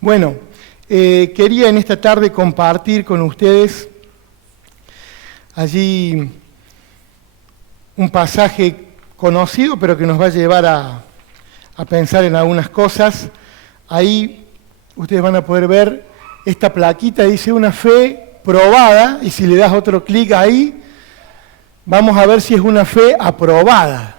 Bueno, quería en esta tarde compartir con ustedes allí un pasaje conocido, pero que nos va a llevar a pensar en algunas cosas. Ahí ustedes van a poder ver esta plaquita, dice una fe probada, y si le das otro clic ahí, vamos a ver si es una fe aprobada.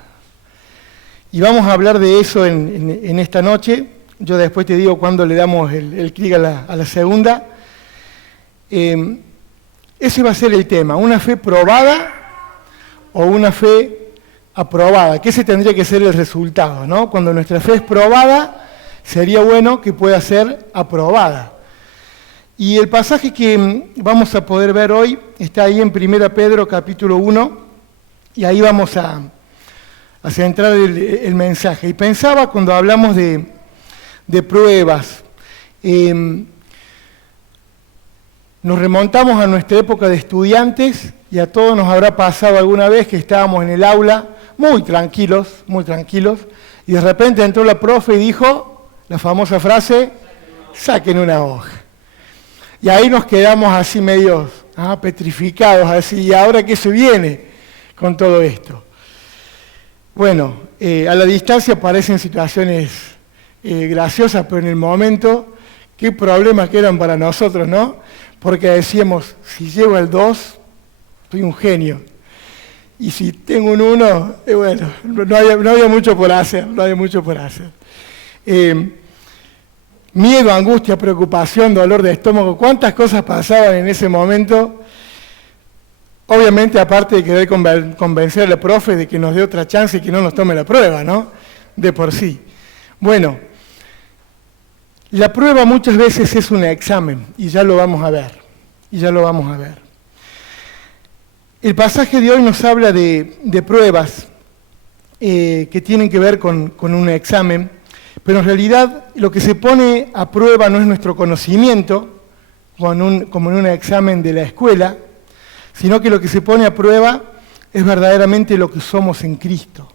Y vamos a hablar de eso en esta noche. Yo después te digo cuándo le damos el clic a la segunda. Ese va a ser el tema, una fe probada o una fe aprobada, que ese tendría que ser el resultado, ¿no? Cuando nuestra fe es probada, sería bueno que pueda ser aprobada. Y el pasaje que vamos a poder ver hoy está ahí en 1 Pedro capítulo 1, y ahí vamos a centrar el mensaje. Y pensaba cuando hablamos de pruebas, nos remontamos a nuestra época de estudiantes, y a todos nos habrá pasado alguna vez que estábamos en el aula muy tranquilos, y de repente entró la profe y dijo la famosa frase: saquen una hoja. Y ahí nos quedamos así medios petrificados, así, ¿y ahora qué se viene con todo esto? Bueno, a la distancia parecen situaciones graciosas, pero en el momento, qué problemas que eran para nosotros, ¿no? Porque decíamos, si llego el 2, soy un genio. Y si tengo un 1, bueno, no había mucho por hacer, miedo, angustia, preocupación, dolor de estómago, cuántas cosas pasaban en ese momento. Obviamente, aparte de querer convencer a la profe de que nos dé otra chance y que no nos tome la prueba, ¿no? De por sí. Bueno, la prueba muchas veces es un examen, y ya lo vamos a ver. El pasaje de hoy nos habla de pruebas que tienen que ver con un examen, pero en realidad lo que se pone a prueba no es nuestro conocimiento, como en un examen de la escuela, sino que lo que se pone a prueba es verdaderamente lo que somos en Cristo.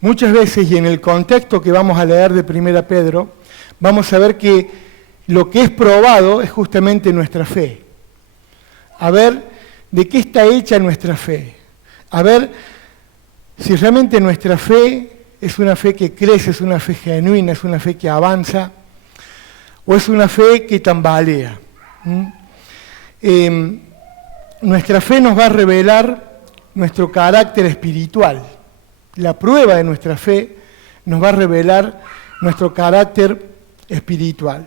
Muchas veces, y en el contexto que vamos a leer de 1 Pedro, vamos a ver que lo que es probado es justamente nuestra fe. A ver de qué está hecha nuestra fe. A ver si realmente nuestra fe es una fe que crece, es una fe genuina, es una fe que avanza, o es una fe que tambalea. Nuestra fe nos va a revelar nuestro carácter espiritual. La prueba de nuestra fe nos va a revelar nuestro carácter espiritual.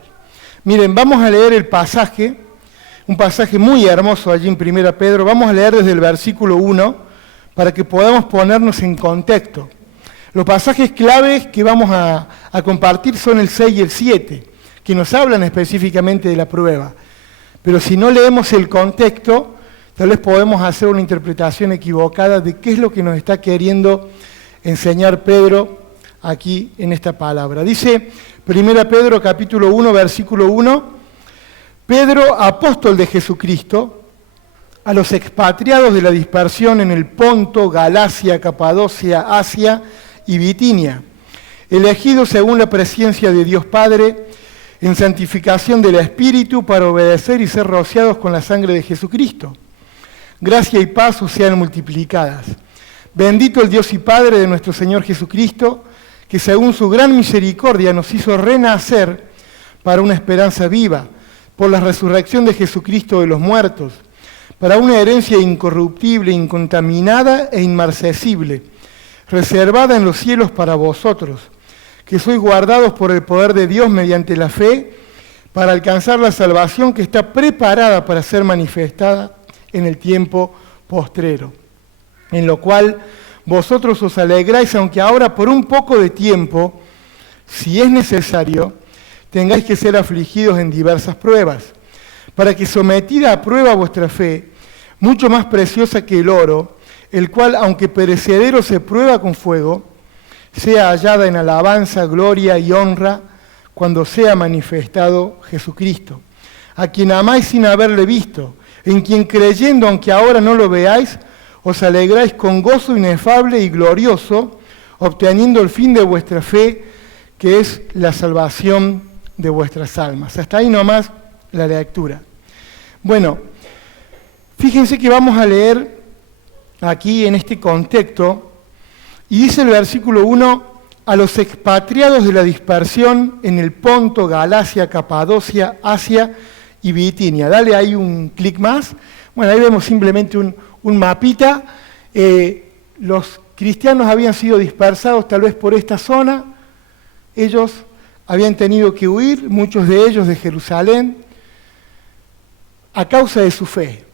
Miren, vamos a leer el pasaje, un pasaje muy hermoso allí en 1 Pedro. Vamos a leer desde el versículo 1 para que podamos ponernos en contexto. Los pasajes claves que vamos a compartir son el 6 y el 7, que nos hablan específicamente de la prueba. Pero si no leemos el contexto, tal vez podemos hacer una interpretación equivocada de qué es lo que nos está queriendo enseñar Pedro aquí en esta palabra. Dice 1 Pedro capítulo 1, versículo 1, Pedro, apóstol de Jesucristo, a los expatriados de la dispersión en el Ponto, Galacia, Capadocia, Asia y Bitinia, elegidos según la presencia de Dios Padre, en santificación del Espíritu, para obedecer y ser rociados con la sangre de Jesucristo. Gracia y paz os sean multiplicadas. Bendito el Dios y Padre de nuestro Señor Jesucristo, que según su gran misericordia nos hizo renacer para una esperanza viva, por la resurrección de Jesucristo de los muertos, para una herencia incorruptible, incontaminada e inmarcesible, reservada en los cielos para vosotros, que sois guardados por el poder de Dios mediante la fe, para alcanzar la salvación que está preparada para ser manifestada en el tiempo postrero, en lo cual vosotros os alegráis, aunque ahora por un poco de tiempo, si es necesario, tengáis que ser afligidos en diversas pruebas, para que sometida a prueba vuestra fe, mucho más preciosa que el oro, el cual, aunque perecedero se prueba con fuego, sea hallada en alabanza, gloria y honra, cuando sea manifestado Jesucristo, a quien amáis sin haberle visto, en quien creyendo, aunque ahora no lo veáis, os alegráis con gozo inefable y glorioso, obteniendo el fin de vuestra fe, que es la salvación de vuestras almas. Hasta ahí nomás la lectura. Bueno, fíjense que vamos a leer aquí en este contexto, y dice el versículo 1, a los expatriados de la dispersión en el Ponto, Galacia, Capadocia, Asia y Bitinia. Dale ahí un clic más. Bueno, ahí vemos simplemente un mapita. Los cristianos habían sido dispersados tal vez por esta zona. Ellos habían tenido que huir, muchos de ellos de Jerusalén, a causa de su fe.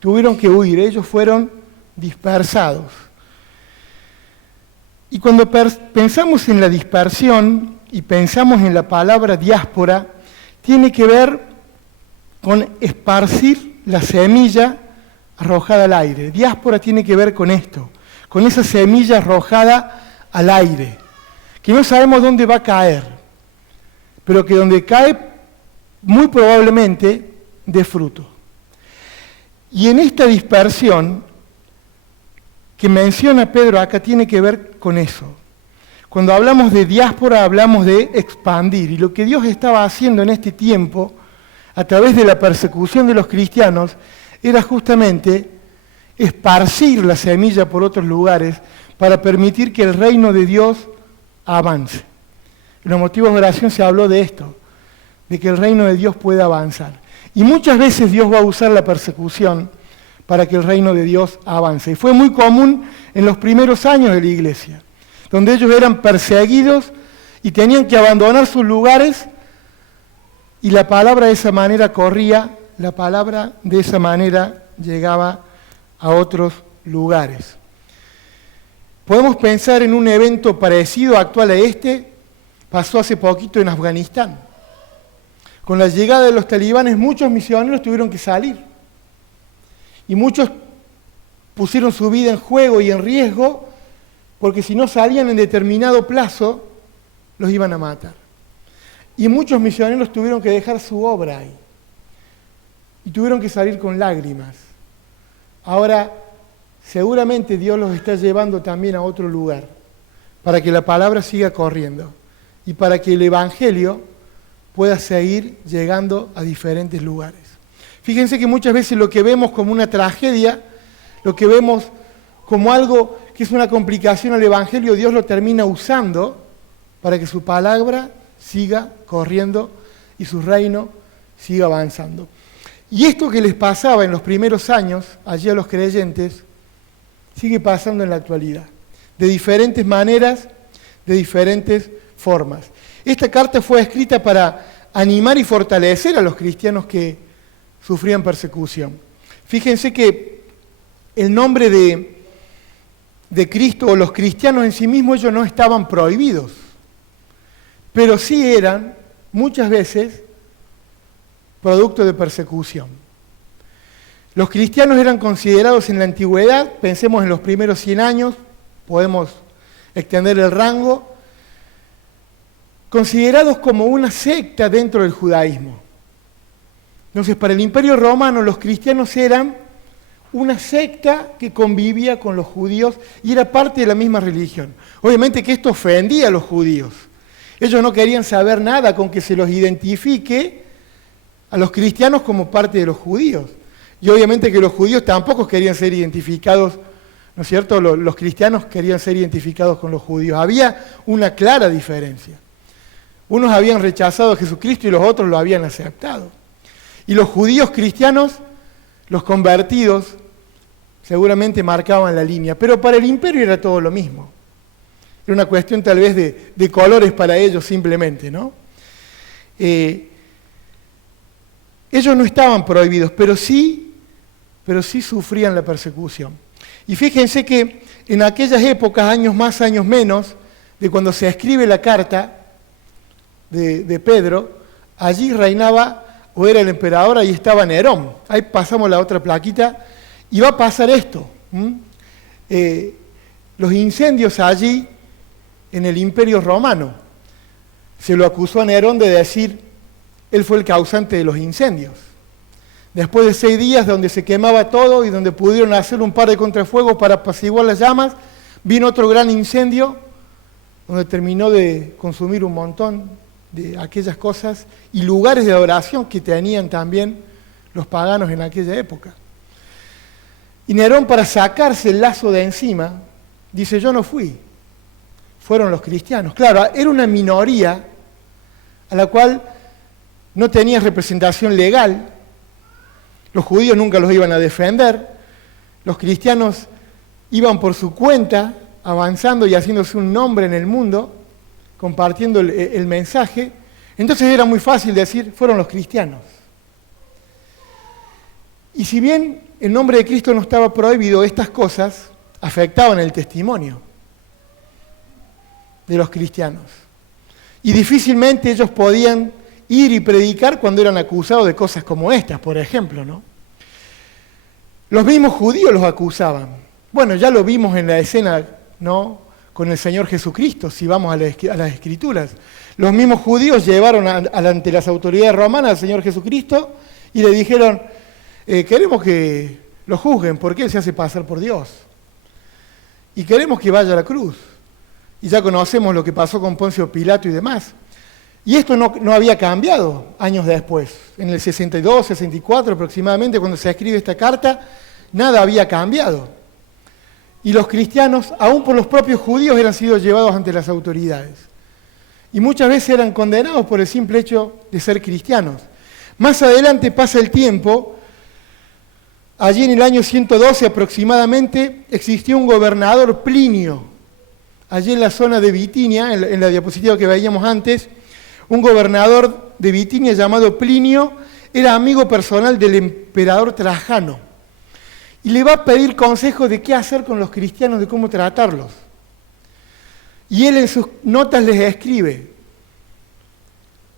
Tuvieron que huir, ellos fueron dispersados. Y cuando pensamos en la dispersión y pensamos en la palabra diáspora, tiene que ver con esparcir la semilla arrojada al aire. Diáspora tiene que ver con esto, con esa semilla arrojada al aire, que no sabemos dónde va a caer, pero que donde cae, muy probablemente, dé fruto. Y en esta dispersión que menciona Pedro acá tiene que ver con eso. Cuando hablamos de diáspora hablamos de expandir, y lo que Dios estaba haciendo en este tiempo, a través de la persecución de los cristianos, era justamente esparcir la semilla por otros lugares para permitir que el reino de Dios avance. En los motivos de oración se habló de esto, de que el reino de Dios pueda avanzar. Y muchas veces Dios va a usar la persecución para que el reino de Dios avance. Y fue muy común en los primeros años de la iglesia, donde ellos eran perseguidos y tenían que abandonar sus lugares, y la palabra de esa manera corría, la palabra de esa manera llegaba a otros lugares. Podemos pensar en un evento parecido, actual a este, pasó hace poquito en Afganistán. Con la llegada de los talibanes, muchos misioneros tuvieron que salir. Y muchos pusieron su vida en juego y en riesgo, porque si no salían en determinado plazo, los iban a matar. Y muchos misioneros tuvieron que dejar su obra ahí. Y tuvieron que salir con lágrimas. Ahora, seguramente Dios los está llevando también a otro lugar, para que la palabra siga corriendo y para que el Evangelio pueda seguir llegando a diferentes lugares. Fíjense que muchas veces lo que vemos como una tragedia, lo que vemos como algo que es una complicación al Evangelio, Dios lo termina usando para que su palabra siga corriendo y su reino siga avanzando. Y esto que les pasaba en los primeros años, allí a los creyentes, sigue pasando en la actualidad, de diferentes maneras, de diferentes formas. Esta carta fue escrita para animar y fortalecer a los cristianos que sufrían persecución. Fíjense que el nombre de Cristo o los cristianos en sí mismos, ellos no estaban prohibidos, pero sí eran muchas veces producto de persecución. Los cristianos eran considerados en la antigüedad, pensemos en los primeros 100 años, podemos extender el rango, considerados como una secta dentro del judaísmo. Entonces, para el Imperio Romano, los cristianos eran una secta que convivía con los judíos y era parte de la misma religión. Obviamente que esto ofendía a los judíos. Ellos no querían saber nada con que se los identifique a los cristianos como parte de los judíos. Y obviamente que los judíos tampoco querían ser identificados, ¿no es cierto? Los cristianos querían ser identificados con los judíos. Había una clara diferencia. Unos habían rechazado a Jesucristo y los otros lo habían aceptado. Y los judíos cristianos, los convertidos, seguramente marcaban la línea. Pero para el imperio era todo lo mismo. Era una cuestión tal vez de colores para ellos simplemente, ¿no? Ellos no estaban prohibidos, pero sí sufrían la persecución. Y fíjense que en aquellas épocas, años más, años menos, de cuando se escribe la carta de Pedro, allí reinaba, o era el emperador, ahí estaba Nerón. Ahí pasamos la otra plaquita, y va a pasar esto. Los incendios allí, en el Imperio Romano, se lo acusó a Nerón de decir, él fue el causante de los incendios. Después de 6 días donde se quemaba todo y donde pudieron hacer un par de contrafuegos para apaciguar las llamas, vino otro gran incendio donde terminó de consumir un montón de aquellas cosas y lugares de adoración que tenían también los paganos en aquella época. Y Nerón, para sacarse el lazo de encima, dice: yo no fui, fueron los cristianos. Claro, era una minoría a la cual no tenía representación legal, los judíos nunca los iban a defender, los cristianos iban por su cuenta, avanzando y haciéndose un nombre en el mundo, compartiendo el mensaje. Entonces era muy fácil decir: fueron los cristianos. Y si bien el nombre de Cristo no estaba prohibido, estas cosas afectaban el testimonio de los cristianos. Y difícilmente ellos podían ir y predicar cuando eran acusados de cosas como estas, por ejemplo, ¿no? Los mismos judíos los acusaban. Bueno, ya lo vimos en la escena, ¿no?, con el Señor Jesucristo, si vamos a las Escrituras. Los mismos judíos llevaron ante las autoridades romanas al Señor Jesucristo y le dijeron: queremos que lo juzguen porque Él se hace pasar por Dios. Y queremos que vaya a la cruz. Y ya conocemos lo que pasó con Poncio Pilato y demás. Y esto no había cambiado años después. En el 62, 64 aproximadamente, cuando se escribe esta carta, nada había cambiado. Y los cristianos, aún por los propios judíos, eran sido llevados ante las autoridades. Y muchas veces eran condenados por el simple hecho de ser cristianos. Más adelante pasa el tiempo. Allí en el año 112 aproximadamente existió un gobernador, Plinio. Allí en la zona de Bitinia, en la diapositiva que veíamos antes, un gobernador de Bitinia llamado Plinio era amigo personal del emperador Trajano. Y le va a pedir consejo de qué hacer con los cristianos, de cómo tratarlos. Y él en sus notas les escribe,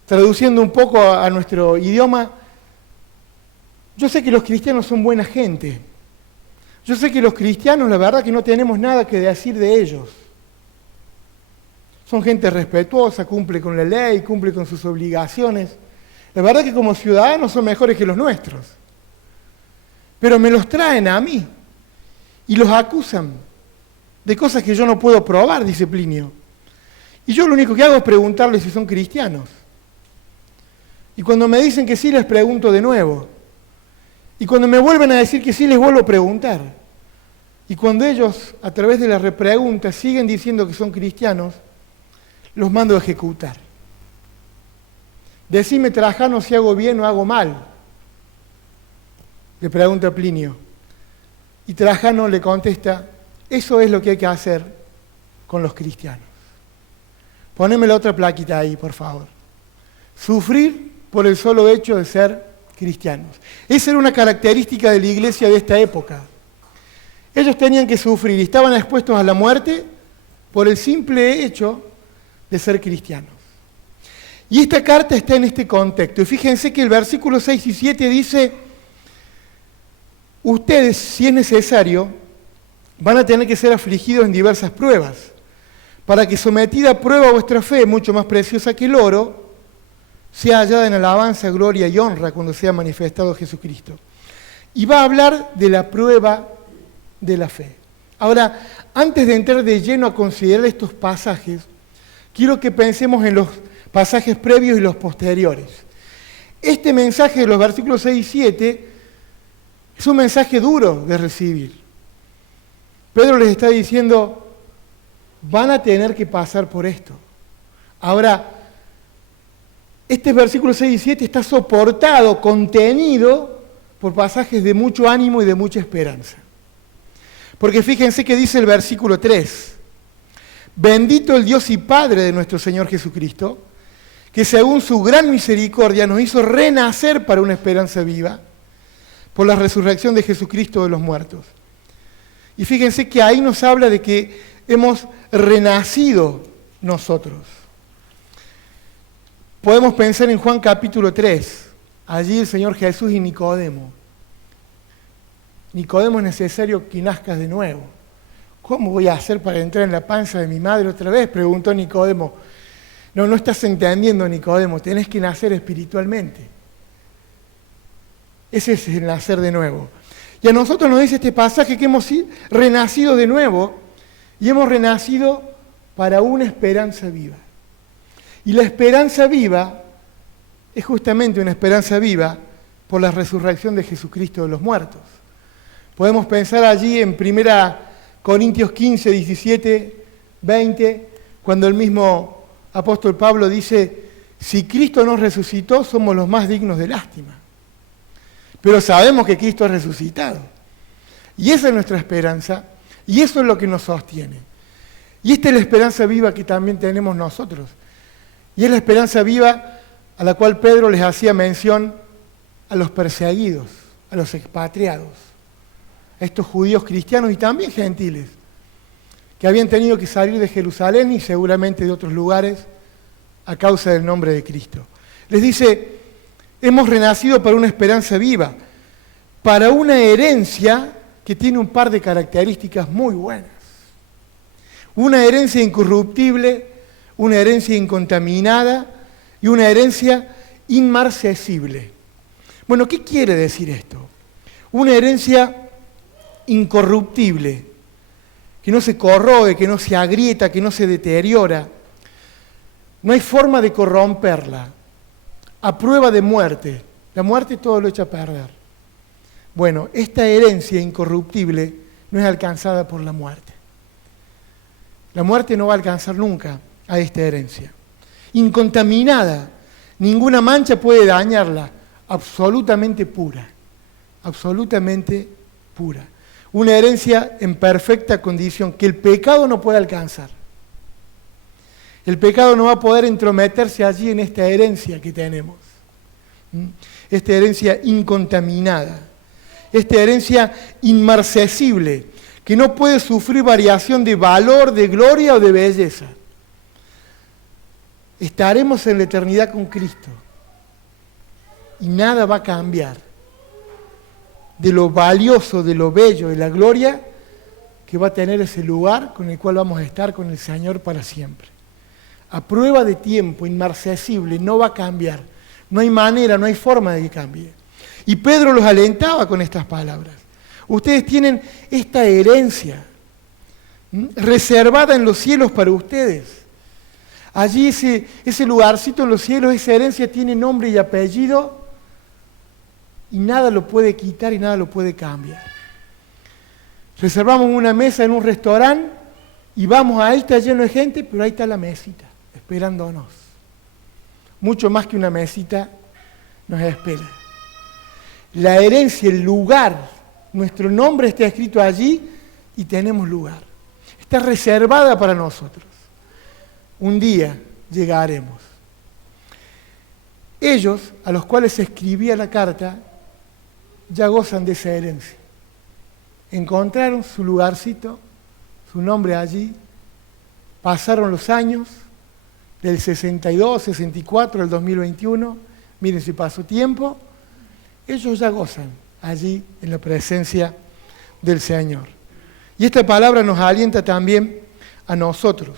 traduciendo un poco a nuestro idioma: yo sé que los cristianos son buena gente. Yo sé que los cristianos, la verdad, que no tenemos nada que decir de ellos. Son gente respetuosa, cumple con la ley, cumple con sus obligaciones. La verdad que como ciudadanos son mejores que los nuestros. Pero me los traen a mí y los acusan de cosas que yo no puedo probar, dice Plinio. Y yo lo único que hago es preguntarles si son cristianos. Y cuando me dicen que sí, les pregunto de nuevo. Y cuando me vuelven a decir que sí, les vuelvo a preguntar. Y cuando ellos, a través de las repreguntas, siguen diciendo que son cristianos, los mando a ejecutar. Decime, Trajano, si hago bien o hago mal, le pregunta Plinio. Y Trajano le contesta: eso es lo que hay que hacer con los cristianos. Poneme la otra plaquita ahí, por favor. Sufrir por el solo hecho de ser cristianos. Esa era una característica de la iglesia de esta época. Ellos tenían que sufrir y estaban expuestos a la muerte por el simple hecho de ser cristianos. Y esta carta está en este contexto. Y fíjense que el versículo 6 y 7 dice: ustedes, si es necesario, van a tener que ser afligidos en diversas pruebas, para que sometida a prueba vuestra fe, mucho más preciosa que el oro, sea hallada en alabanza, gloria y honra cuando sea manifestado Jesucristo. Y va a hablar de la prueba de la fe. Ahora, antes de entrar de lleno a considerar estos pasajes, quiero que pensemos en los pasajes previos y los posteriores. Este mensaje de los versículos 6 y 7 es un mensaje duro de recibir. Pedro les está diciendo: van a tener que pasar por esto. Ahora, este versículo 6 y 7 está soportado, contenido por pasajes de mucho ánimo y de mucha esperanza. Porque fíjense que dice el versículo 3: bendito el Dios y Padre de nuestro Señor Jesucristo, que según su gran misericordia nos hizo renacer para una esperanza viva, por la resurrección de Jesucristo de los muertos. Y fíjense que ahí nos habla de que hemos renacido nosotros. Podemos pensar en Juan capítulo 3, allí el Señor Jesús y Nicodemo. Nicodemo, es necesario que nazcas de nuevo. ¿Cómo voy a hacer para entrar en la panza de mi madre otra vez?, preguntó Nicodemo. No estás entendiendo, Nicodemo, tenés que nacer espiritualmente. Ese es el nacer de nuevo. Y a nosotros nos dice este pasaje que hemos renacido de nuevo y hemos renacido para una esperanza viva. Y la esperanza viva es justamente una esperanza viva por la resurrección de Jesucristo de los muertos. Podemos pensar allí en 1 Corintios 15, 17, 20, cuando el mismo apóstol Pablo dice: si Cristo nos resucitó, somos los más dignos de lástima. Pero sabemos que Cristo ha resucitado. Y esa es nuestra esperanza, y eso es lo que nos sostiene. Y esta es la esperanza viva que también tenemos nosotros. Y es la esperanza viva a la cual Pedro les hacía mención a los perseguidos, a los expatriados, a estos judíos cristianos y también gentiles, que habían tenido que salir de Jerusalén y seguramente de otros lugares a causa del nombre de Cristo. Les dice: hemos renacido para una esperanza viva, para una herencia que tiene un par de características muy buenas. Una herencia incorruptible, una herencia incontaminada y una herencia inmarcesible. Bueno, ¿qué quiere decir esto? Una herencia incorruptible, que no se corroe, que no se agrieta, que no se deteriora. No hay forma de corromperla, a prueba de muerte. La muerte todo lo echa a perder. Bueno, esta herencia incorruptible no es alcanzada por la muerte. La muerte no va a alcanzar nunca a esta herencia. Incontaminada, ninguna mancha puede dañarla, absolutamente pura, absolutamente pura. Una herencia en perfecta condición que el pecado no puede alcanzar. El pecado no va a poder entrometerse allí en esta herencia que tenemos. Esta herencia incontaminada, esta herencia inmarcesible, que no puede sufrir variación de valor, de gloria o de belleza. Estaremos en la eternidad con Cristo y nada va a cambiar de lo valioso, de lo bello, de la gloria que va a tener ese lugar con el cual vamos a estar con el Señor para siempre. A prueba de tiempo, inmarcesible, no va a cambiar. No hay manera, no hay forma de que cambie. Y Pedro los alentaba con estas palabras. Ustedes tienen esta herencia reservada en los cielos para ustedes. Allí ese lugarcito en los cielos, esa herencia tiene nombre y apellido y nada lo puede quitar y nada lo puede cambiar. Reservamos una mesa en un restaurante y vamos, ahí está lleno de gente, pero ahí está la mesita, esperándonos. Mucho más que una mesita nos espera. La herencia, el lugar, nuestro nombre está escrito allí y tenemos lugar. Está reservada para nosotros. Un día llegaremos. Ellos, a los cuales se escribía la carta, ya gozan de esa herencia. Encontraron su lugarcito, su nombre allí, pasaron los años, del 62, 64 al 2021, miren si pasó tiempo, ellos ya gozan allí en la presencia del Señor. Y esta palabra nos alienta también a nosotros.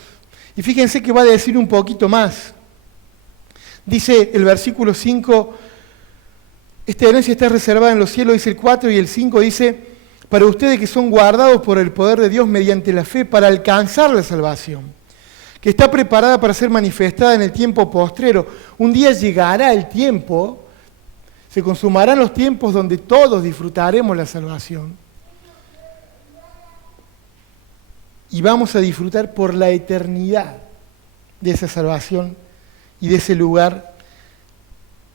Y fíjense que va a decir un poquito más. Dice el versículo 5, esta herencia está reservada en los cielos, dice el 4, y el 5 dice: para ustedes que son guardados por el poder de Dios mediante la fe para alcanzar la salvación, que está preparada para ser manifestada en el tiempo postrero. Un día llegará el tiempo, se consumarán los tiempos donde todos disfrutaremos la salvación. Y vamos a disfrutar por la eternidad de esa salvación y de ese lugar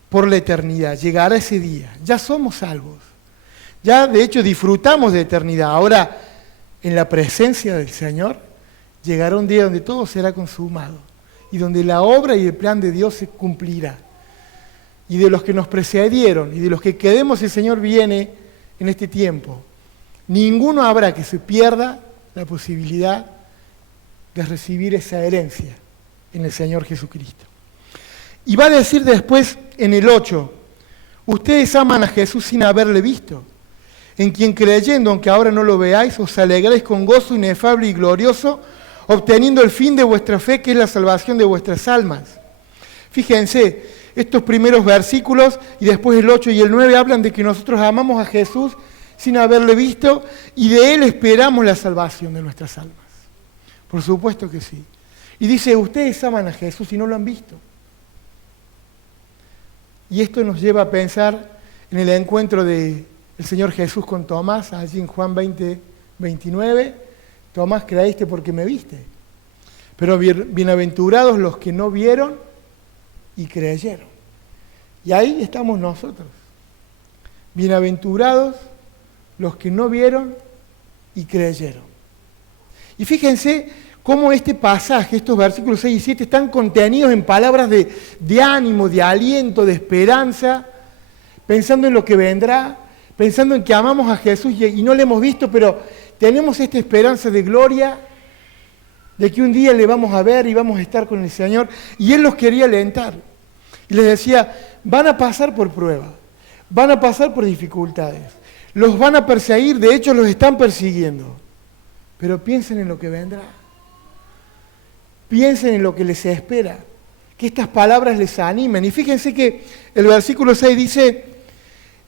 por la eternidad. Llegará ese día. Ya somos salvos. Ya de hecho disfrutamos de eternidad. Ahora, en la presencia del Señor, llegará un día donde todo será consumado y donde la obra y el plan de Dios se cumplirá. Y de los que nos precedieron y de los que quedemos, el Señor viene en este tiempo. Ninguno habrá que se pierda la posibilidad de recibir esa herencia en el Señor Jesucristo. Y va a decir después en el 8, ustedes aman a Jesús sin haberle visto, en quien creyendo, aunque ahora no lo veáis, os alegráis con gozo inefable y glorioso, obteniendo el fin de vuestra fe, que es la salvación de vuestras almas. Fíjense, estos primeros versículos, y después el 8 y el 9, hablan de que nosotros amamos a Jesús sin haberle visto, y de Él esperamos la salvación de nuestras almas. Por supuesto que sí. Y dice, ustedes aman a Jesús y no lo han visto. Y esto nos lleva a pensar en el encuentro del Señor Jesús con Tomás, allí en Juan 20, 29. Tomás, creíste porque me viste. Pero bienaventurados los que no vieron y creyeron. Y ahí estamos nosotros. Bienaventurados los que no vieron y creyeron. Y fíjense cómo este pasaje, estos versículos 6 y 7, están contenidos en palabras de ánimo, de aliento, de esperanza, pensando en lo que vendrá, pensando en que amamos a Jesús y no le hemos visto, pero tenemos esta esperanza de gloria, de que un día le vamos a ver y vamos a estar con el Señor. Y Él los quería alentar. Y les decía, van a pasar por pruebas, van a pasar por dificultades, los van a perseguir, de hecho los están persiguiendo. Pero piensen en lo que vendrá. Piensen en lo que les espera. Que estas palabras les animen. Y fíjense que el versículo 6 dice,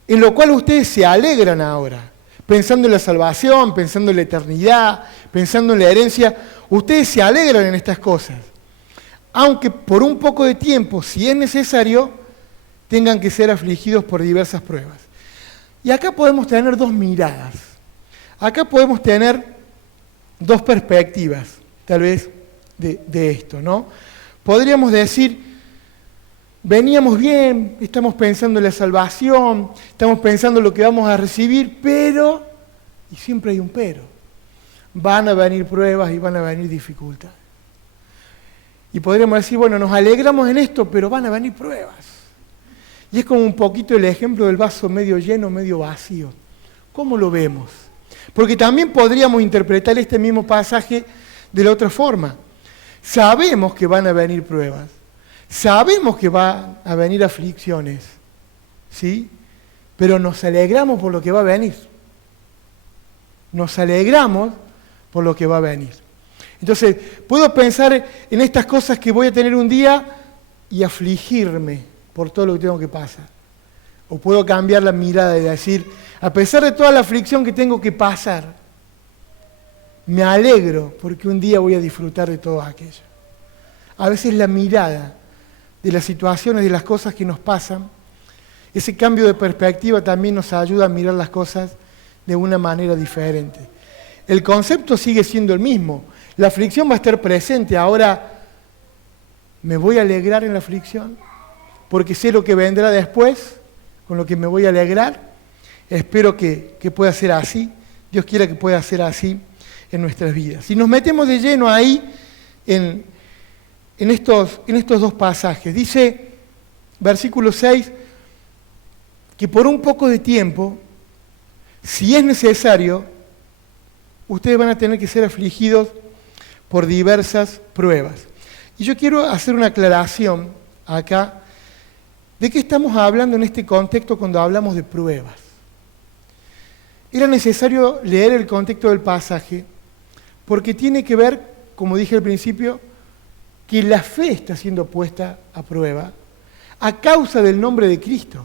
en lo cual ustedes se alegran ahora, pensando en la salvación, pensando en la eternidad, pensando en la herencia. Ustedes se alegran en estas cosas. Aunque por un poco de tiempo, si es necesario, tengan que ser afligidos por diversas pruebas. Y acá podemos tener dos miradas. Acá podemos tener dos perspectivas, tal vez, de esto, ¿no? Podríamos decir, veníamos bien, estamos pensando en la salvación, estamos pensando en lo que vamos a recibir, pero, y siempre hay un pero, van a venir pruebas y van a venir dificultades. Y podríamos decir, bueno, nos alegramos en esto, pero van a venir pruebas. Y es como un poquito el ejemplo del vaso medio lleno, medio vacío. ¿Cómo lo vemos? Porque también podríamos interpretar este mismo pasaje de la otra forma. Sabemos que van a venir pruebas, sabemos que van a venir aflicciones, ¿sí? Pero nos alegramos por lo que va a venir. Nos alegramos por lo que va a venir. Entonces, puedo pensar en estas cosas que voy a tener un día y afligirme por todo lo que tengo que pasar. O puedo cambiar la mirada y decir, a pesar de toda la aflicción que tengo que pasar, me alegro porque un día voy a disfrutar de todo aquello. A veces la mirada de las situaciones, de las cosas que nos pasan, ese cambio de perspectiva también nos ayuda a mirar las cosas de una manera diferente. El concepto sigue siendo el mismo. La aflicción va a estar presente. Ahora, ¿me voy a alegrar en la aflicción? Porque sé lo que vendrá después, con lo que me voy a alegrar. Espero que pueda ser así. Dios quiera que pueda ser así en nuestras vidas. Si nos metemos de lleno ahí en estos dos pasajes, dice versículo 6 que por un poco de tiempo, si es necesario, ustedes van a tener que ser afligidos por diversas pruebas. Y yo quiero hacer una aclaración acá de qué estamos hablando en este contexto cuando hablamos de pruebas. Era necesario leer el contexto del pasaje porque tiene que ver, como dije al principio, que la fe está siendo puesta a prueba a causa del nombre de Cristo.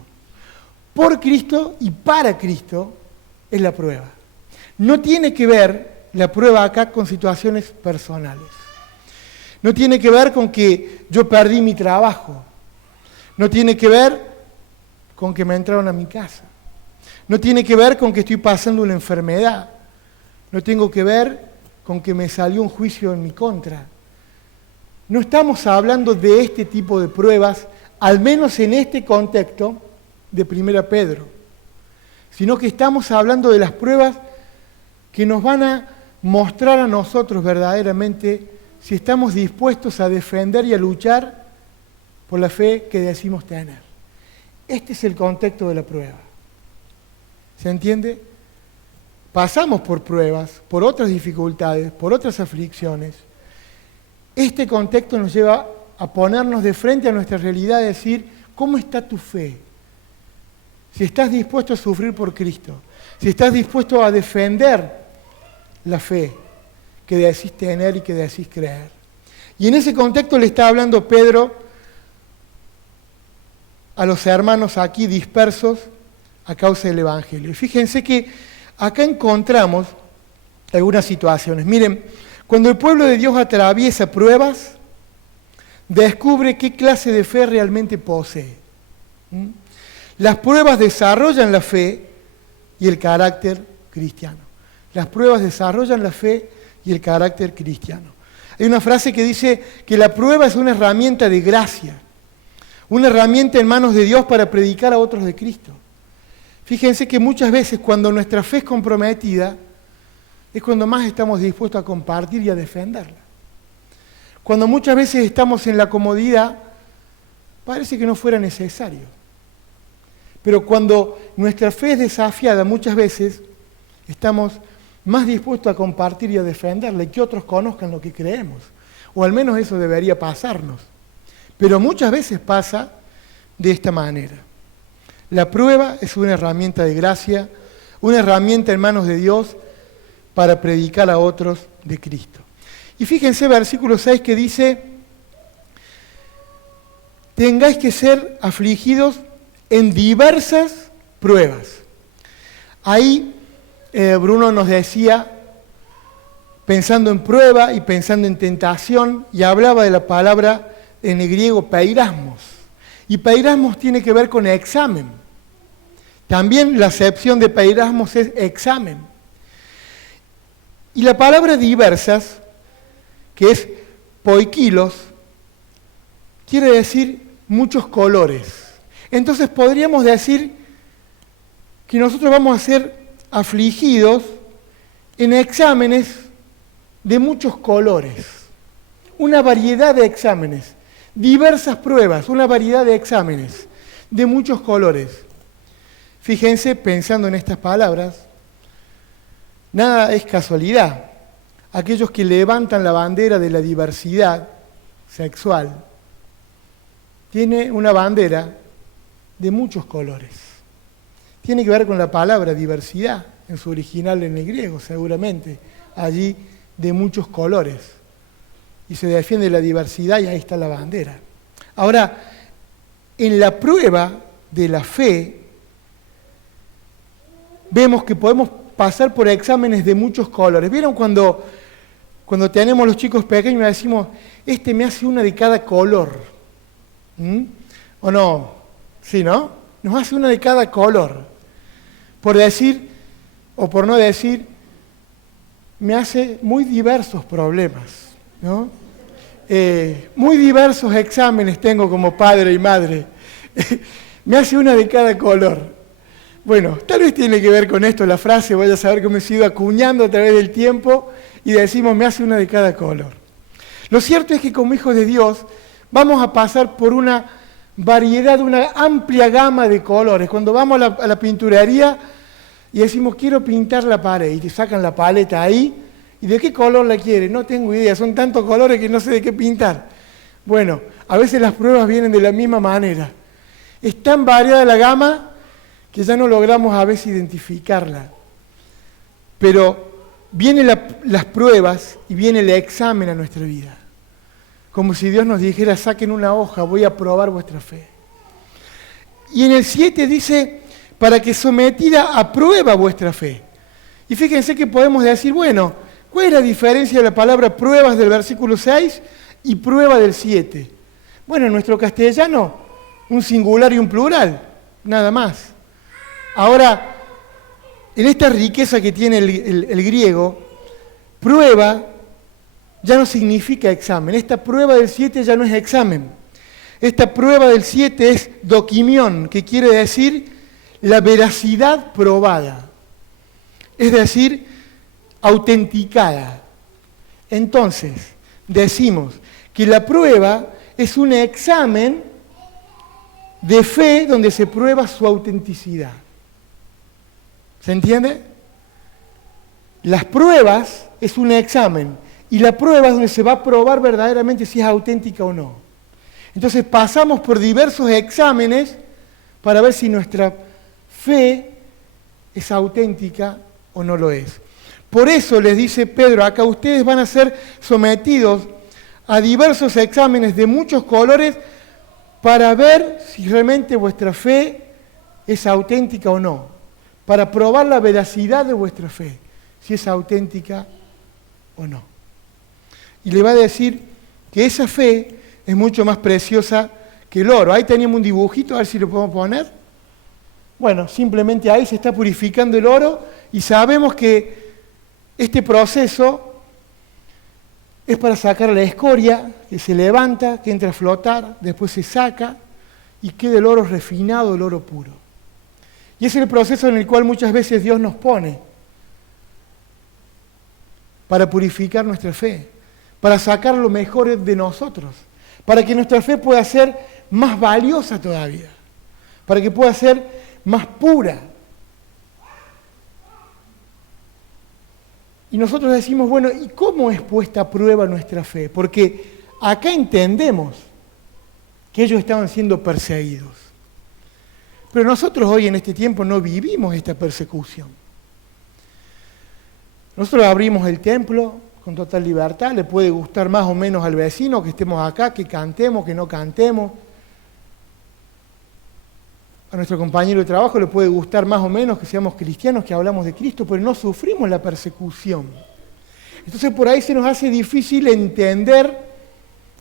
Por Cristo y para Cristo es la prueba. No tiene que ver la prueba acá con situaciones personales. No tiene que ver con que yo perdí mi trabajo. No tiene que ver con que me entraron a mi casa. No tiene que ver con que estoy pasando una enfermedad. No tengo que ver con que me salió un juicio en mi contra. No estamos hablando de este tipo de pruebas, al menos en este contexto de 1 Pedro, sino que estamos hablando de las pruebas que nos van a mostrar a nosotros verdaderamente si estamos dispuestos a defender y a luchar por la fe que decimos tener. Este es el contexto de la prueba. ¿Se entiende? Pasamos por pruebas, por otras dificultades, por otras aflicciones. Este contexto nos lleva a ponernos de frente a nuestra realidad y decir, ¿cómo está tu fe? Si estás dispuesto a sufrir por Cristo, si estás dispuesto a defender la fe que decís tener y que decís creer. Y en ese contexto le está hablando Pedro a los hermanos aquí dispersos a causa del Evangelio. Y fíjense que acá encontramos algunas situaciones. Miren, cuando el pueblo de Dios atraviesa pruebas, descubre qué clase de fe realmente posee. ¿Mm? Las pruebas desarrollan la fe y el carácter cristiano. Las pruebas desarrollan la fe y el carácter cristiano. Hay una frase que dice que la prueba es una herramienta de gracia, una herramienta en manos de Dios para predicar a otros de Cristo. Fíjense que muchas veces cuando nuestra fe es comprometida, es cuando más estamos dispuestos a compartir y a defenderla. Cuando muchas veces estamos en la comodidad, parece que no fuera necesario. Pero cuando nuestra fe es desafiada, muchas veces estamos más dispuestos a compartir y a defenderla y que otros conozcan lo que creemos. O al menos eso debería pasarnos. Pero muchas veces pasa de esta manera. La prueba es una herramienta de gracia, una herramienta en manos de Dios para predicar a otros de Cristo. Y fíjense versículo 6 que dice, tengáis que ser afligidos en diversas pruebas. Ahí Bruno nos decía, pensando en prueba y pensando en tentación, y hablaba de la palabra en el griego peirasmos. Y peirasmos tiene que ver con examen. También la acepción de peirasmos es examen. Y la palabra diversas, que es poikilos, quiere decir muchos colores. Entonces podríamos decir que nosotros vamos a ser afligidos en exámenes de muchos colores. Una variedad de exámenes, diversas pruebas, una variedad de exámenes de muchos colores. Fíjense, pensando en estas palabras, nada es casualidad. Aquellos que levantan la bandera de la diversidad sexual, tiene una bandera de muchos colores. Tiene que ver con la palabra diversidad, en su original en el griego, seguramente, allí de muchos colores. Y se defiende la diversidad y ahí está la bandera. Ahora, en la prueba de la fe, vemos que podemos pasar por exámenes de muchos colores. ¿Vieron cuando tenemos los chicos pequeños y decimos, este me hace una de cada color? ¿Mm? ¿O no? ¿Sí, no? Nos hace una de cada color. Por decir, o por no decir, me hace muy diversos problemas, ¿no? Muy diversos exámenes tengo como padre y madre. Me hace una de cada color. Bueno, tal vez tiene que ver con esto la frase, vaya a saber cómo se ha ido acuñando a través del tiempo y decimos, me hace una de cada color. Lo cierto es que como hijos de Dios vamos a pasar por una variedad, una amplia gama de colores. Cuando vamos a la pinturería y decimos, quiero pintar la pared, y te sacan la paleta ahí, ¿y de qué color la quieres? No tengo idea, son tantos colores que no sé de qué pintar. Bueno, a veces las pruebas vienen de la misma manera. Es tan variada la gama que ya no logramos a veces identificarla. Pero vienen las pruebas y viene el examen a nuestra vida. Como si Dios nos dijera, saquen una hoja, voy a probar vuestra fe. Y en el 7 dice, para que sometida a prueba vuestra fe. Y fíjense que podemos decir, bueno, ¿cuál es la diferencia de la palabra pruebas del versículo 6 y prueba del 7? Bueno, en nuestro castellano, un singular y un plural, nada más. Ahora, en esta riqueza que tiene el griego, prueba ya no significa examen. Esta prueba del 7 ya no es examen. Esta prueba del 7 es dokimión, que quiere decir la veracidad probada. Es decir, autenticada. Entonces, decimos que la prueba es un examen de fe donde se prueba su autenticidad. ¿Se entiende? Las pruebas es un examen y la prueba es donde se va a probar verdaderamente si es auténtica o no. Entonces pasamos por diversos exámenes para ver si nuestra fe es auténtica o no lo es. Por eso les dice Pedro, acá ustedes van a ser sometidos a diversos exámenes de muchos colores para ver si realmente vuestra fe es auténtica o no. Para probar la veracidad de vuestra fe, si es auténtica o no. Y le va a decir que esa fe es mucho más preciosa que el oro. Ahí teníamos un dibujito, a ver si lo podemos poner. Bueno, simplemente ahí se está purificando el oro y sabemos que este proceso es para sacar la escoria, que se levanta, que entra a flotar, después se saca y queda el oro refinado, el oro puro. Y ese es el proceso en el cual muchas veces Dios nos pone para purificar nuestra fe, para sacar lo mejor de nosotros, para que nuestra fe pueda ser más valiosa todavía, para que pueda ser más pura. Y nosotros decimos, bueno, ¿y cómo es puesta a prueba nuestra fe? Porque acá entendemos que ellos estaban siendo perseguidos. Pero nosotros hoy en este tiempo no vivimos esta persecución. Nosotros abrimos el templo con total libertad, le puede gustar más o menos al vecino que estemos acá, que cantemos, que no cantemos. A nuestro compañero de trabajo le puede gustar más o menos que seamos cristianos, que hablamos de Cristo, pero no sufrimos la persecución. Entonces por ahí se nos hace difícil entender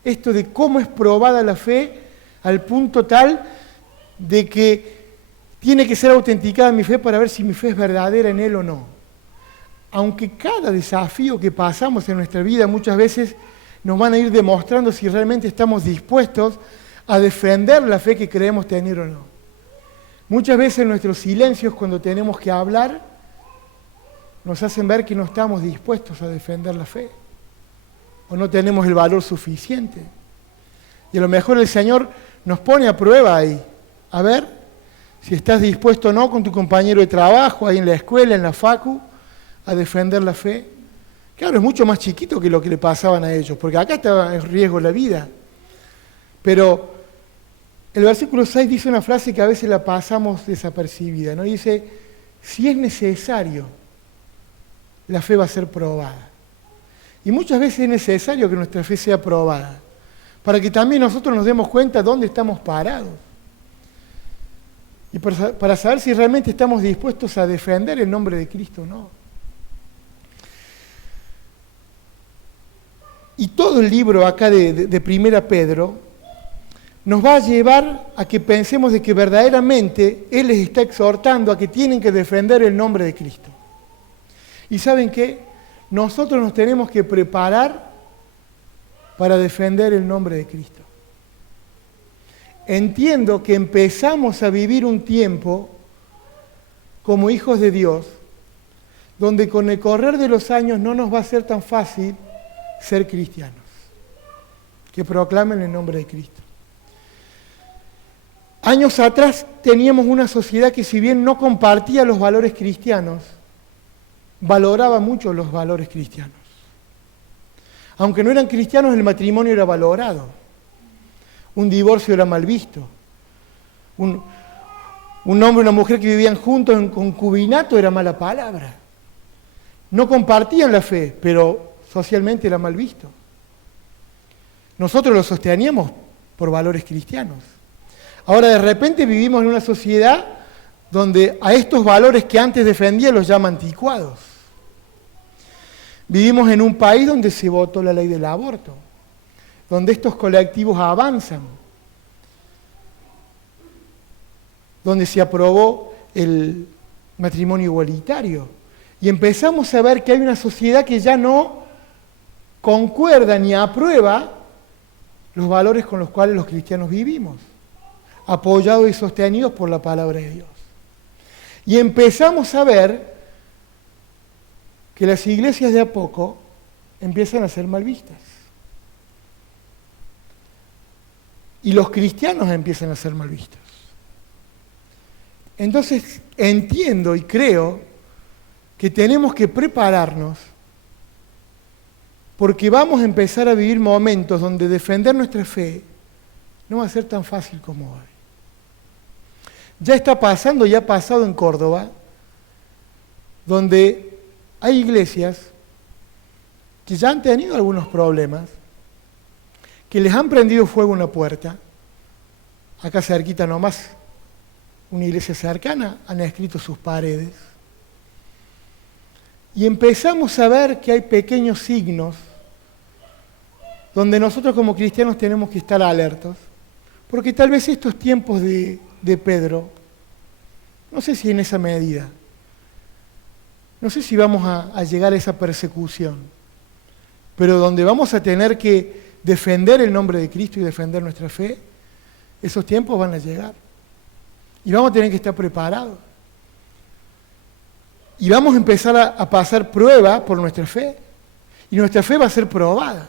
esto de cómo es probada la fe al punto tal de que tiene que ser autenticada mi fe para ver si mi fe es verdadera en Él o no. Aunque cada desafío que pasamos en nuestra vida muchas veces nos van a ir demostrando si realmente estamos dispuestos a defender la fe que creemos tener o no. Muchas veces nuestros silencios cuando tenemos que hablar nos hacen ver que no estamos dispuestos a defender la fe o no tenemos el valor suficiente. Y a lo mejor el Señor nos pone a prueba ahí, a ver si estás dispuesto o no con tu compañero de trabajo, ahí en la escuela, en la facu, a defender la fe. Claro, es mucho más chiquito que lo que le pasaban a ellos, porque acá estaba en riesgo la vida. Pero el versículo 6 dice una frase que a veces la pasamos desapercibida, ¿no? Dice, si es necesario, la fe va a ser probada. Y muchas veces es necesario que nuestra fe sea probada, para que también nosotros nos demos cuenta dónde estamos parados. Y para saber si realmente estamos dispuestos a defender el nombre de Cristo o no. Y todo el libro acá de Primera Pedro nos va a llevar a que pensemos de que verdaderamente Él les está exhortando a que tienen que defender el nombre de Cristo. ¿Y saben qué? Nosotros nos tenemos que preparar para defender el nombre de Cristo. Entiendo que empezamos a vivir un tiempo como hijos de Dios, donde con el correr de los años no nos va a ser tan fácil ser cristianos, que proclamen el nombre de Cristo. Años atrás teníamos una sociedad que si bien no compartía los valores cristianos, valoraba mucho los valores cristianos. Aunque no eran cristianos, el matrimonio era valorado. Un divorcio era mal visto. Un hombre y una mujer que vivían juntos en concubinato era mala palabra. No compartían la fe, pero socialmente era mal visto. Nosotros lo sosteníamos por valores cristianos. Ahora de repente vivimos en una sociedad donde a estos valores que antes defendía los llama anticuados. Vivimos en un país donde se votó la ley del aborto, donde estos colectivos avanzan, donde se aprobó el matrimonio igualitario. Y empezamos a ver que hay una sociedad que ya no concuerda ni aprueba los valores con los cuales los cristianos vivimos, apoyados y sostenidos por la palabra de Dios. Y empezamos a ver que las iglesias de a poco empiezan a ser mal vistas. Y los cristianos empiezan a ser mal vistos. Entonces entiendo y creo que tenemos que prepararnos porque vamos a empezar a vivir momentos donde defender nuestra fe no va a ser tan fácil como hoy. Ya está pasando, ya ha pasado en Córdoba, donde hay iglesias que ya han tenido algunos problemas, que les han prendido fuego una puerta, acá cerquita nomás, una iglesia cercana, han escrito sus paredes, y empezamos a ver que hay pequeños signos donde nosotros como cristianos tenemos que estar alertos, Porque tal vez estos tiempos de Pedro, no sé si en esa medida, no sé si vamos a llegar a esa persecución, pero donde vamos a tener que defender el nombre de Cristo y defender nuestra fe, esos tiempos van a llegar. Y vamos a tener que estar preparados. Y vamos a empezar a pasar prueba por nuestra fe. Y nuestra fe va a ser probada.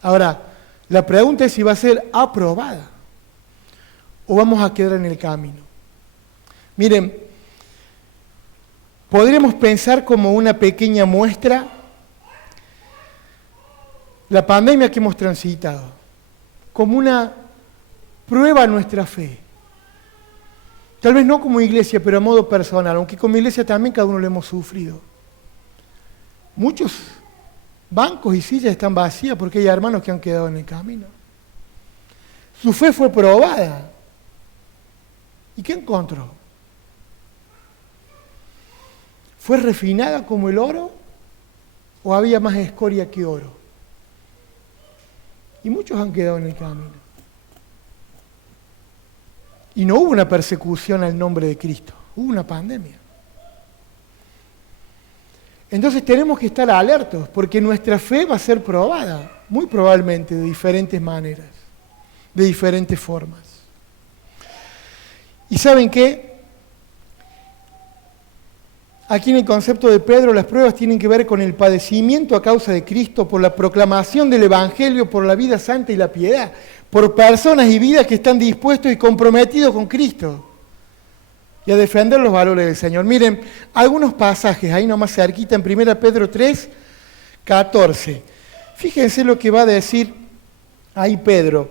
Ahora, la pregunta es si va a ser aprobada o vamos a quedar en el camino. Miren, podríamos pensar como una pequeña muestra la pandemia que hemos transitado, como una prueba a nuestra fe. Tal vez no como iglesia, pero a modo personal, aunque como iglesia también cada uno lo hemos sufrido. Muchos bancos y sillas están vacías porque hay hermanos que han quedado en el camino. Su fe fue probada. ¿Y qué encontró? ¿Fue refinada como el oro o había más escoria que oro? Y muchos han quedado en el camino. Y no hubo una persecución al nombre de Cristo, hubo una pandemia. Entonces tenemos que estar alertos, porque nuestra fe va a ser probada, muy probablemente de diferentes maneras, de diferentes formas. ¿Y saben qué? Aquí en el concepto de Pedro, las pruebas tienen que ver con el padecimiento a causa de Cristo, por la proclamación del Evangelio, por la vida santa y la piedad, por personas y vidas que están dispuestos y comprometidos con Cristo y a defender los valores del Señor. Miren, algunos pasajes ahí nomás cerquita en 1 Pedro 3, 14. Fíjense lo que va a decir ahí Pedro.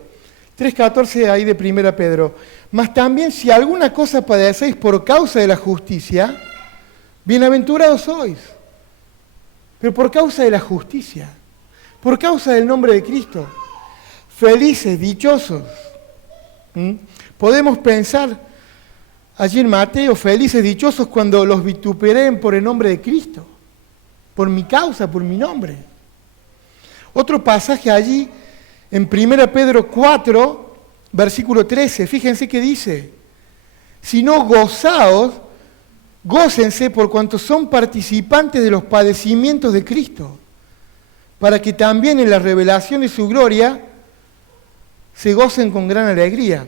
3:14 ahí de 1 Pedro. Mas también si alguna cosa padecéis por causa de la justicia, bienaventurados sois. Pero por causa de la justicia, por causa del nombre de Cristo, felices, dichosos. Podemos pensar allí en Mateo, felices, dichosos cuando los vituperen por el nombre de Cristo, por mi causa, por mi nombre. Otro pasaje allí en 1 Pedro 4, versículo 13, fíjense que dice, si no gozaos, gócense por cuanto son participantes de los padecimientos de Cristo, para que también en la revelación de su gloria se gocen con gran alegría.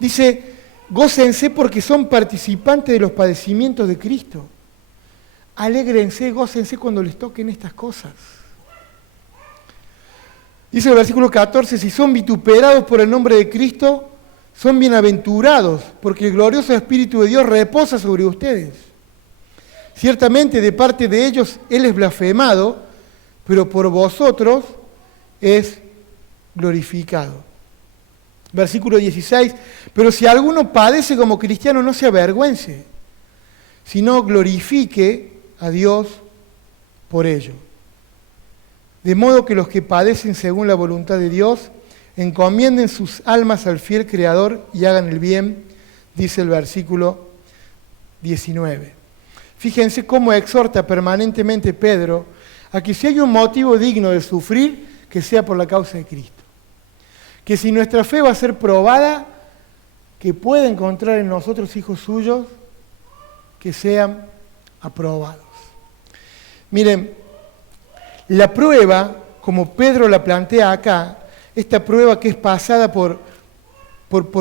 Dice, gócense porque son participantes de los padecimientos de Cristo. Alégrense, gócense cuando les toquen estas cosas. Dice el versículo 14, si son vituperados por el nombre de Cristo, son bienaventurados, porque el glorioso Espíritu de Dios reposa sobre ustedes. Ciertamente de parte de ellos Él es blasfemado, pero por vosotros es glorificado. Versículo 16, pero si alguno padece como cristiano, no se avergüence, sino glorifique a Dios por ello. De modo que los que padecen según la voluntad de Dios, encomienden sus almas al fiel Creador y hagan el bien, dice el versículo 19. Fíjense cómo exhorta permanentemente Pedro a que si hay un motivo digno de sufrir, que sea por la causa de Cristo. Que si nuestra fe va a ser probada, que pueda encontrar en nosotros hijos suyos que sean aprobados. Miren, la prueba, como Pedro la plantea acá, esta prueba que es pasada por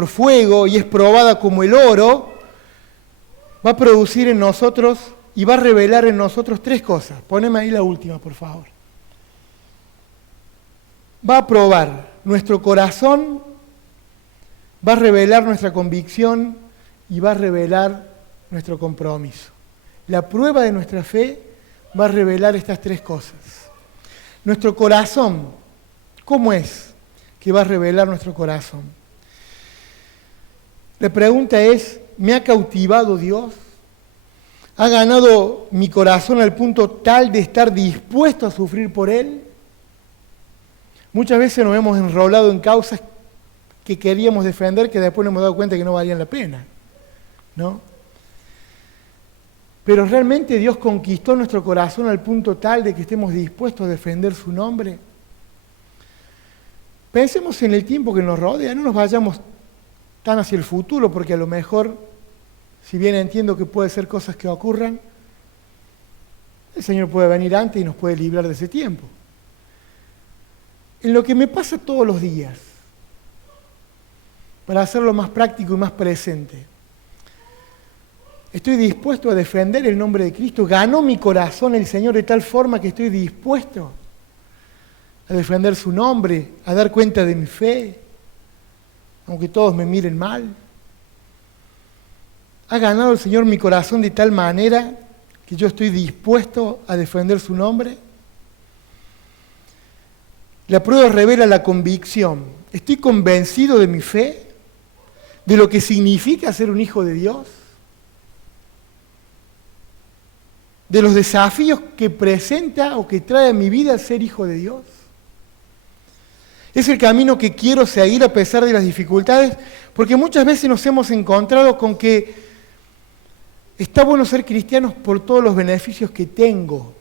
fuego y es probada como el oro, va a producir en nosotros y va a revelar en nosotros tres cosas. Poneme ahí la última, por favor. Va a probar nuestro corazón, va a revelar nuestra convicción y va a revelar nuestro compromiso. La prueba de nuestra fe va a revelar estas tres cosas. Nuestro corazón, ¿cómo es que va a revelar nuestro corazón? La pregunta es, ¿me ha cautivado Dios? ¿Ha ganado mi corazón al punto tal de estar dispuesto a sufrir por Él? Muchas veces nos hemos enrolado en causas que queríamos defender que después nos hemos dado cuenta que no valían la pena, ¿no? Pero realmente Dios conquistó nuestro corazón al punto tal de que estemos dispuestos a defender su nombre. Pensemos en el tiempo que nos rodea, no nos vayamos tan hacia el futuro, porque a lo mejor, si bien entiendo que puede ser cosas que ocurran, el Señor puede venir antes y nos puede librar de ese tiempo. En lo que me pasa todos los días, para hacerlo más práctico y más presente, estoy dispuesto a defender el nombre de Cristo. Ganó mi corazón el Señor de tal forma que estoy dispuesto a defender su nombre, a dar cuenta de mi fe, aunque todos me miren mal. Ha ganado el Señor mi corazón de tal manera que yo estoy dispuesto a defender su nombre. La prueba revela la convicción. Estoy convencido de mi fe, de lo que significa ser un hijo de Dios, de los desafíos que presenta o que trae a mi vida ser hijo de Dios. Es el camino que quiero seguir a pesar de las dificultades, porque muchas veces nos hemos encontrado con que está bueno ser cristianos por todos los beneficios que tengo.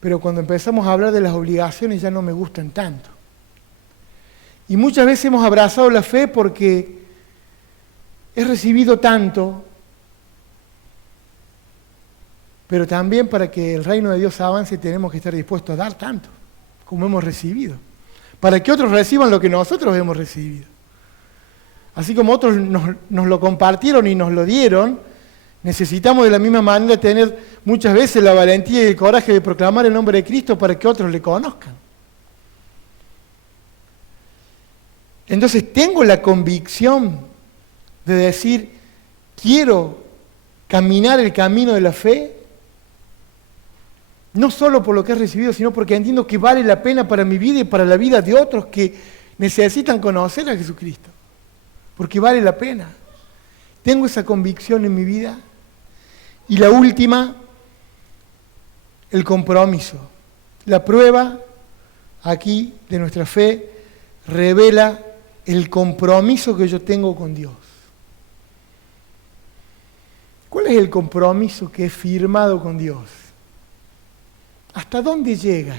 Pero cuando empezamos a hablar de las obligaciones ya no me gustan tanto. Y muchas veces hemos abrazado la fe porque he recibido tanto, pero también para que el reino de Dios avance tenemos que estar dispuestos a dar tanto como hemos recibido, para que otros reciban lo que nosotros hemos recibido. Así como otros nos lo compartieron y nos lo dieron, necesitamos de la misma manera tener muchas veces la valentía y el coraje de proclamar el nombre de Cristo para que otros le conozcan. Entonces tengo la convicción de decir, quiero caminar el camino de la fe, no solo por lo que he recibido, sino porque entiendo que vale la pena para mi vida y para la vida de otros que necesitan conocer a Jesucristo. Porque vale la pena. Tengo esa convicción en mi vida. Y la última, el compromiso. La prueba aquí de nuestra fe revela el compromiso que yo tengo con Dios. ¿Cuál es el compromiso que he firmado con Dios? ¿Hasta dónde llega?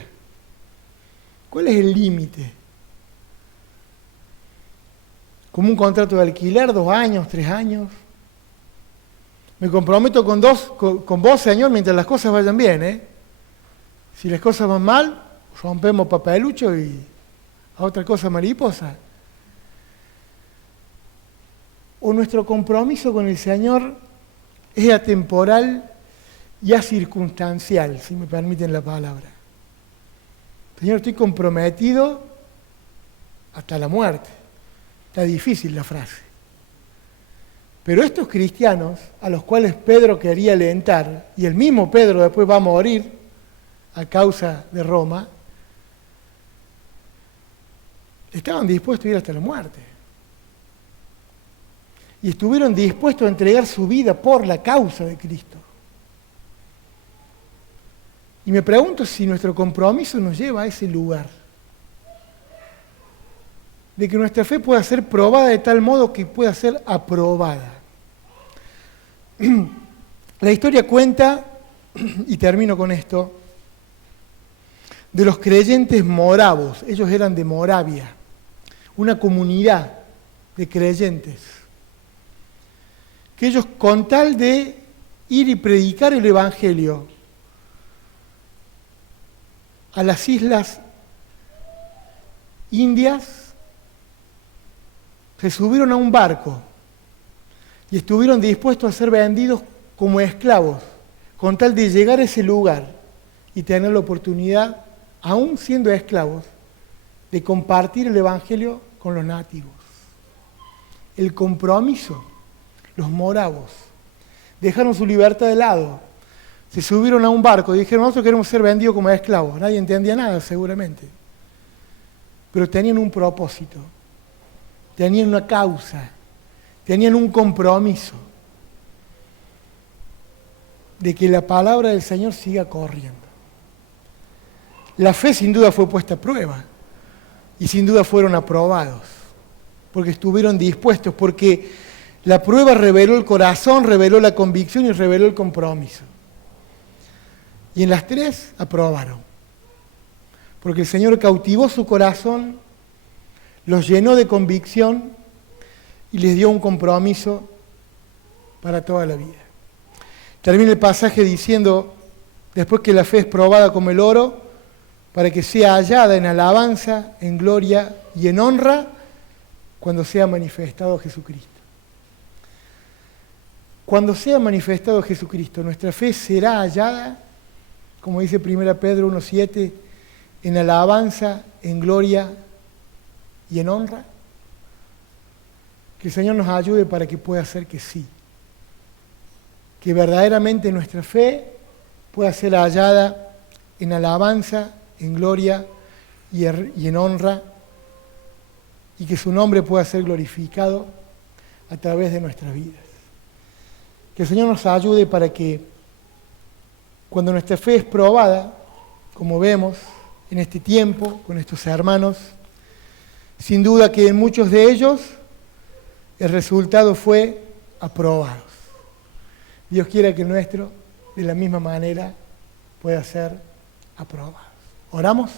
¿Cuál es el límite? ¿Como un contrato de alquiler, 2 años, 3 años? Me comprometo con vos, Señor, mientras las cosas vayan bien, ¿eh? Si las cosas van mal, rompemos papelucho y a otra cosa mariposa. O nuestro compromiso con el Señor es atemporal y acircunstancial, si me permiten la palabra. Señor, estoy comprometido hasta la muerte. Está difícil la frase. Pero estos cristianos, a los cuales Pedro quería alentar, y el mismo Pedro después va a morir a causa de Roma, estaban dispuestos a ir hasta la muerte. Y estuvieron dispuestos a entregar su vida por la causa de Cristo. Y me pregunto si nuestro compromiso nos lleva a ese lugar. De que nuestra fe pueda ser probada de tal modo que pueda ser aprobada. La historia cuenta, y termino con esto, de los creyentes moravos. Ellos eran de Moravia, una comunidad de creyentes. Que ellos, con tal de ir y predicar el Evangelio a las islas indias, se subieron a un barco y estuvieron dispuestos a ser vendidos como esclavos, con tal de llegar a ese lugar y tener la oportunidad, aún siendo esclavos, de compartir el Evangelio con los nativos. El compromiso, los moravos, dejaron su libertad de lado, se subieron a un barco y dijeron, nosotros queremos ser vendidos como esclavos. Nadie entendía nada, seguramente. Pero tenían un propósito, tenían una causa, tenían un compromiso de que la palabra del Señor siga corriendo. La fe sin duda fue puesta a prueba y sin duda fueron aprobados, porque estuvieron dispuestos, porque la prueba reveló el corazón, reveló la convicción y reveló el compromiso. Y en las 3 aprobaron. porque el Señor cautivó su corazón, los llenó de convicción y les dio un compromiso para toda la vida. Termina el pasaje diciendo, después que la fe es probada como el oro, para que sea hallada en alabanza, en gloria y en honra, cuando sea manifestado Jesucristo. Cuando sea manifestado Jesucristo, nuestra fe será hallada, como dice 1 Pedro 1:7, en alabanza, en gloria y en honra. Que el Señor nos ayude para que pueda ser que sí. Que verdaderamente nuestra fe pueda ser hallada en alabanza, en gloria y en honra, y que su nombre pueda ser glorificado a través de nuestras vidas. Que el Señor nos ayude para que cuando nuestra fe es probada, como vemos en este tiempo con estos hermanos, sin duda que en muchos de ellos el resultado fue aprobados. Dios quiera que el nuestro, de la misma manera, pueda ser aprobado. ¿Oramos?